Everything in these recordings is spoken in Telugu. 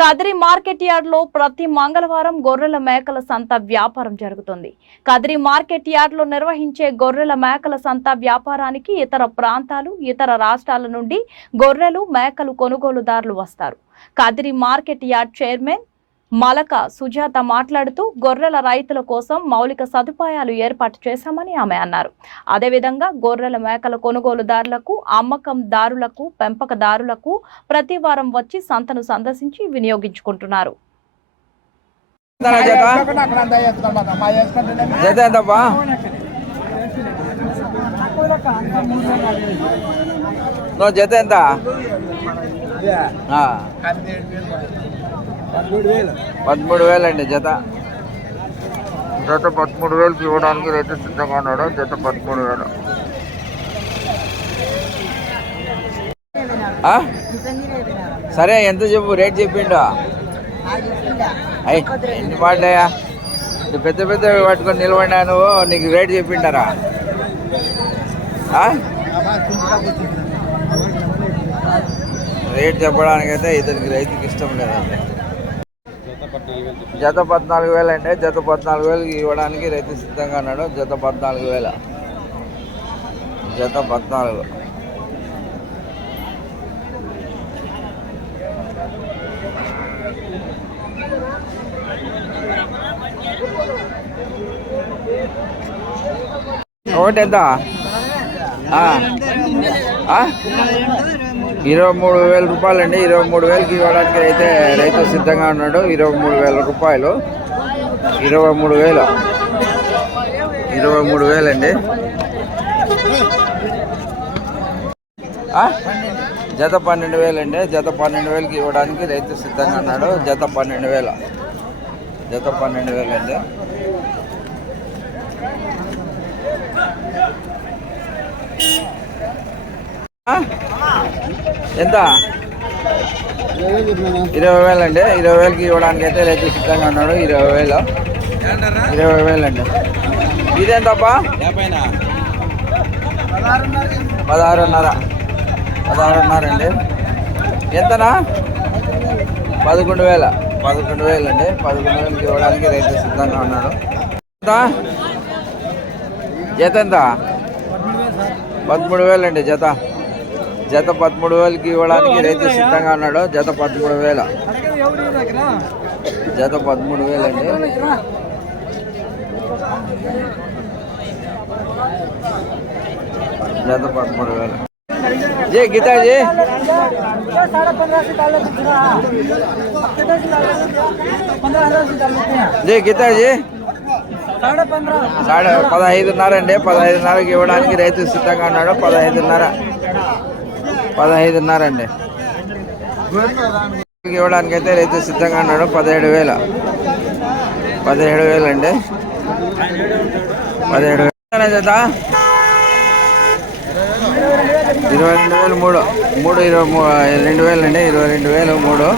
కదిరి మార్కెట్ యార్డ్ లో ప్రతి మంగళవారం గొర్రెల మేకల సంత వ్యాపారం జరుగుతుంది. కదిరి మార్కెట్ యార్డ్ లో నిర్వహించే గొర్రెల మేకల సంత వ్యాపారానికి ఇతర ప్రాంతాలు, ఇతర రాష్ట్రాల నుండి గొర్రెలు, మేకలు కొనుగోలుదారులు వస్తారు. Kadiri market yard chairman Malaka Sujatha మాట్లాడుతూ గొర్రెల రైతుల కోసం మౌలిక సదుపాయాలు ఏర్పాటు చేశామని ఆమె అన్నారు. అదేవిధంగా గొర్రెల మేకల కొనుగోలుదారులకు, అమ్మకందారులకు, పెంపకదారులకు ప్రతి వారం వచ్చి సంతను సందర్శించి వినియోగించుకుంటున్నారు. జత ఎంత? 13,000 అండి జత. 13,000కి ఇవ్వడానికి రైతు సిద్ధంగా ఉన్నాడు. జత 13,000. సరే, ఎంత చెప్పు, రేట్ చెప్పిండు. ఎన్ని మాటలయ్యా, పెద్ద పెద్ద పట్టుకొని నిలబడినా నువ్వు, నీకు రేట్ చెప్పిండారా? రేట్ చెప్పడానికైతే ఇతనికి రైతుకి ఇష్టం లేదండి. జత 14,000 అంటే జత 14,000కి ఇవ్వడానికి రైతు సిద్ధంగా ఉన్నాడు. జత 14,000. జత 14. ఒకటి ఎంత? 23,000 రూపాయలండి. 23,000కి ఇవ్వడానికి అయితే రైతు సిద్ధంగా ఉన్నాడు. 23,000 రూపాయలు. 23,000. 23,000 అండి. జత 12,000 అండి. జత 12,000కి ఇవ్వడానికి రైతు సిద్ధంగా ఉన్నాడు. జత 12,000. జత 12,000 అండి. ఎంత? 20,000 అండి. 20,000కి ఇవ్వడానికి అయితే రైతు సిద్ధంగా ఉన్నాడు. 20,000. 20,000 అండి. ఇదేంతప్పా? 16,500. 16,500 అండి. ఎంతనా? 11,000. 11,000 అండి. 11,000కి ఇవ్వడానికి రైతు సిద్ధంగా ఉన్నాడు. జత ఎంత? 13,000 అండి జత. జత 13,000కి ఇవ్వడానికి రైతు సిద్ధంగా ఉన్నాడు. జత 13,000. జత 13,000 అండి. జత 13,000. जी गीता जी, जी गीता जी 15,500 అండి. 15,500కి ఇవ్వడానికి రైతు సిద్ధంగా ఉన్నాడు. 15,500 అండి. ఇవ్వడానికి అయితే రైతు సిద్ధంగా ఉన్నాడు. 17,000. 17,000 అండి. 17,000 జత. 22,000 3 22,000 అండి. 22,000 3.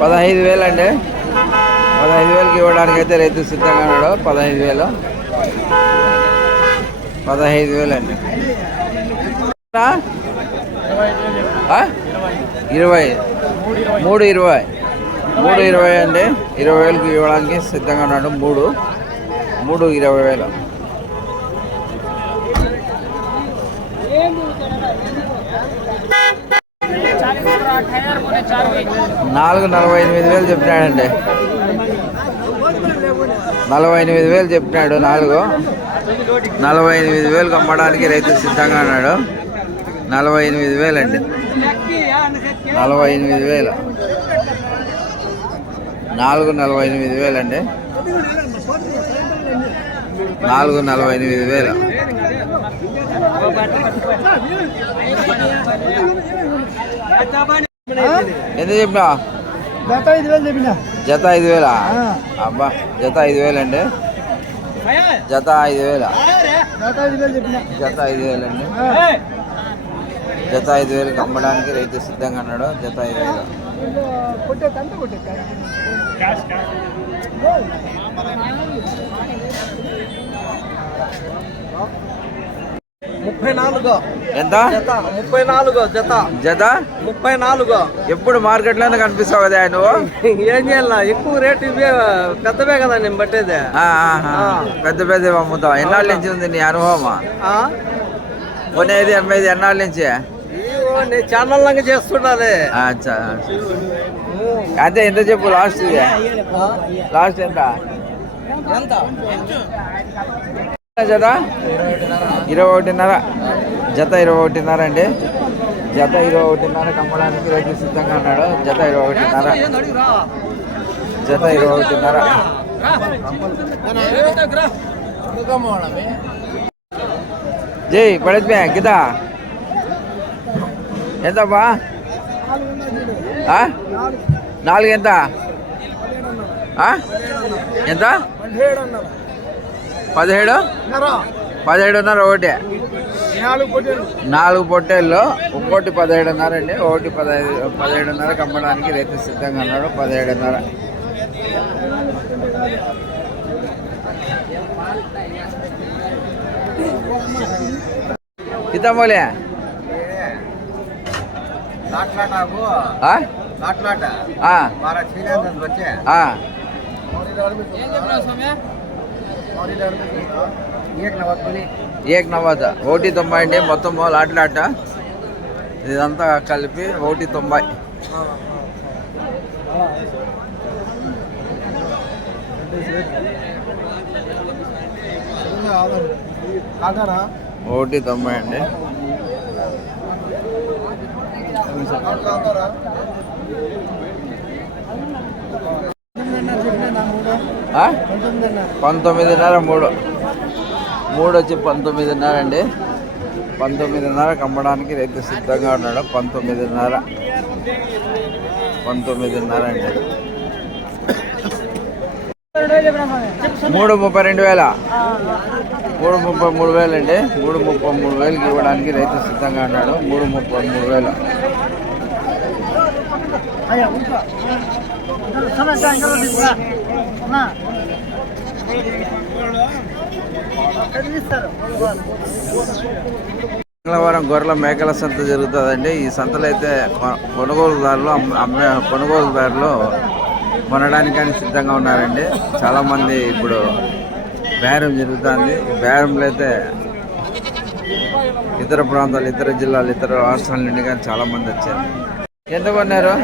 15,000 అండి. 15,000కి ఇవ్వడానికి అయితే రైతు సిద్ధంగా ఉన్నాడు. 15,000. 15,000 అండి. 20. 320 అండి. 20,000కి ఇవ్వడానికి సిద్ధంగా ఉన్నాడు. 20,000. 48,000 చెప్పినాడండి. 48,000 చెప్పినాడు. 48,000కి అమ్మడానికి రైతు సిద్ధంగా ఉన్నాడు. 48,000 అండి. 48,000. 48,000 అండి. 48,000. ఎంత చెప్పినా? జత 5,000. అబ్బా, జత 5,000 అండి. జత 5,000. జత 5,000 అండి. జత 5,000కి అమ్మడానికి రైతు సిద్ధంగా ఉన్నాడు. జత 5,000. 34 ఎంత జత 34 జత జత 34 ఎప్పుడు మార్కెట్లోనే కనిపిస్తావు కదా నువ్వు? ఏం చేయాల ఎక్కువ రేటు ఇవే పెద్దవే కదా నేను పట్టేది. పెద్ద పెద్ద అమ్ముతావు. ఎన్నాళ్ళ నుంచి ఉంది నీ అనుభవమా? కొనేది అమ్మేది ఎన్నాళ్ళ నుంచి? నేను ఛానల్ లాగా చేస్తున్నది. అచ్చా, అదే ఎంత చెప్పు లాస్ట్? లాస్ట్ ఎంత జత? 21.5 జత 21.5 అండి. జత 21.5 కమ్మడానికి రైతు సిద్ధంగా ఉన్నాడు. జత 21.5 జత 21.5. జై పడద్మే గిదా ఎంతప్పా? 4 ఎంత? ఎంత? 17.5 ఒకటి. 4 పొట్టేళ్ళు, ఒక్కోటి 17.5 అండి. ఒకటి 17.5 కమ్మడానికి రైతు సిద్ధంగా ఉన్నాడు. 17.5. కితమోలే ఏక్ నవ్వత 1.90 అండి. మొత్తం లాట్లాట ఇదంతా కలిపి 1.90. ఒకటి 90 అండి. ఆ? 19.5 మూడు వచ్చి 19.5 అండి. 19.5 కమ్మడానికి రైతు సిద్ధంగా ఉన్నాడు. 19.5 అండి. 3,32,000 3,33,000 అండి. 3,33,000కి ఇవ్వడానికి రైతు సిద్ధంగా ఉన్నాడు. 3,33,000. మంగళవారం గొర్రెల మేకల సంత జరుగుతుందండి. ఈ సంతలో అయితే కొనుగోలుదారులు కొనడానికని సిద్ధంగా ఉన్నారండి. చాలామంది ఇప్పుడు బేరం జరుగుతుంది. బేరంలో అయితే ఇతర ప్రాంతాలు, ఇతర జిల్లాలు, ఇతర రాష్ట్రాల నుండి కానీ చాలామంది వచ్చారు. ఎంత కొన్నారు?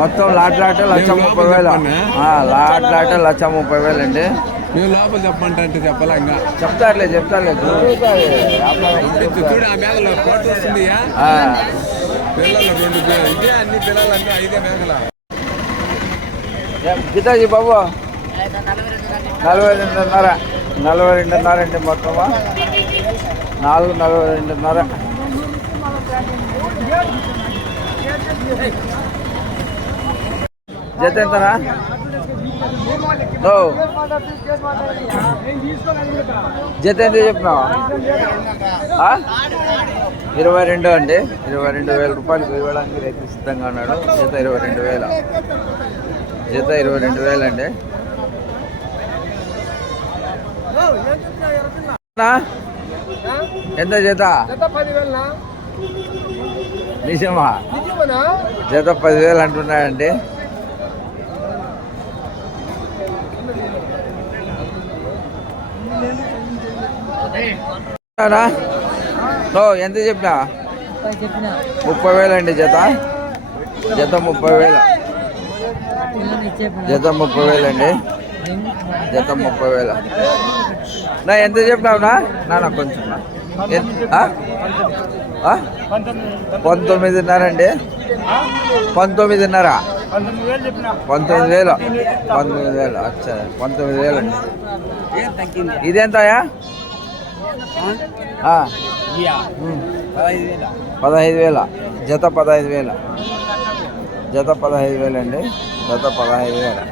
మొత్తం లాట్లాట 1,30,000. లాట్లాట 1,30,000 అండి. నువ్వు లోపల చెప్పంటే చెప్పాలా? ఇంకా చెప్తారులే చూడు, ఆ మేకలు కోట వస్తుంది. పిల్లలు 2 ఇదే అన్ని పిల్లలంటే 5 మేకల. గీతాజీ బాబు 42.5 అండి. మొత్తమా 42.5. జత ఎంతనా? జత ఎంత చెప్పినావా? 22 అండి. 22,000 రూపాయలు ఇవ్వడానికి రైతు సిద్ధంగా ఉన్నాడు. జత 22,000. జత 22,000 అండి. ఎంత జత? నిజమా? జత 10,000 అంటున్నాడండి. ఎంత చెప్పినా? 30,000 అండి. జత 30,000. జత 30,000 అండి. జత 30,000. నా ఎంత చెప్పినావునా? నా కొంచెం 19.5 అండి. 19.5. 19,000. అచ్చా 19,000 అండి. ఇదెంతయా? 15,000. జత 15,000. జత 15,000 అండి. జత 15,000.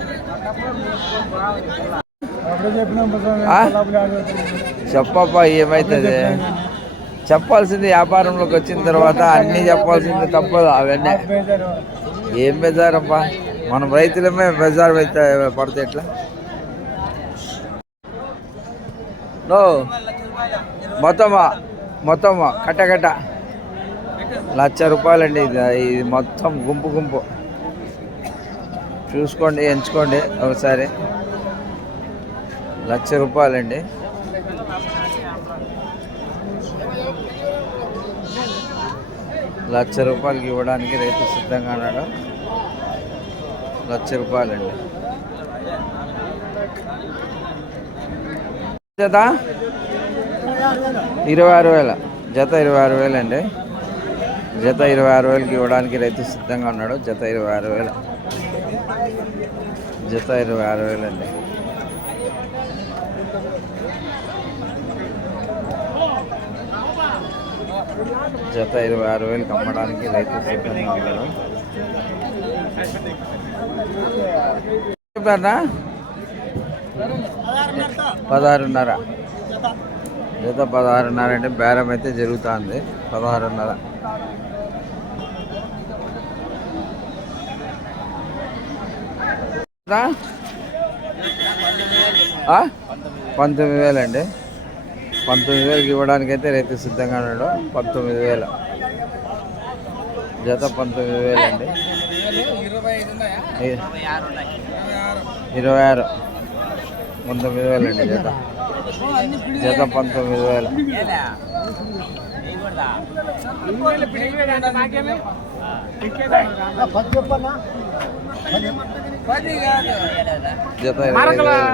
చెప్పప్ప ఏమవుతుంది? చెప్పాల్సింది వ్యాపారంలోకి వచ్చిన తర్వాత అన్నీ చెప్పాల్సింది తప్పదు. అవన్నీ ఏం బెజారప్పా, మనం రైతులమే బెజార్ పడితే ఎట్లా? నో మొత్తమా కట్ట 1,00,000 రూపాయలండి. ఇది మొత్తం గుంపు చూసుకోండి, ఎంచుకోండి ఒకసారి. 1,00,000 రూపాయలండి. ₹1,00,000 ఇవ్వడానికి రైతు సిద్ధంగా ఉన్నాడు. 1,00,000 రూపాయలండి. జత 26,000. జత 26,000 అండి. జత 26,000కి ఇవ్వడానికి రైతు సిద్ధంగా ఉన్నాడు. జత 26,000. జత 26,000 అండి. జత 26,000కి అమ్మడానికి రైతు సిద్ధంగా ఉన్నాడు. చెప్తారా 16,500. జత 16,500 అంటే బేరం అయితే జరుగుతుంది. 16,500. ఆ? 19,000 అండి. 19,000కి ఇవ్వడానికి అయితే రైతు సిద్ధంగా ఉన్నాడు. 19,000. జత 19,000 అండి. 26. 19,000 అండి జత. జత 19,000. జత 25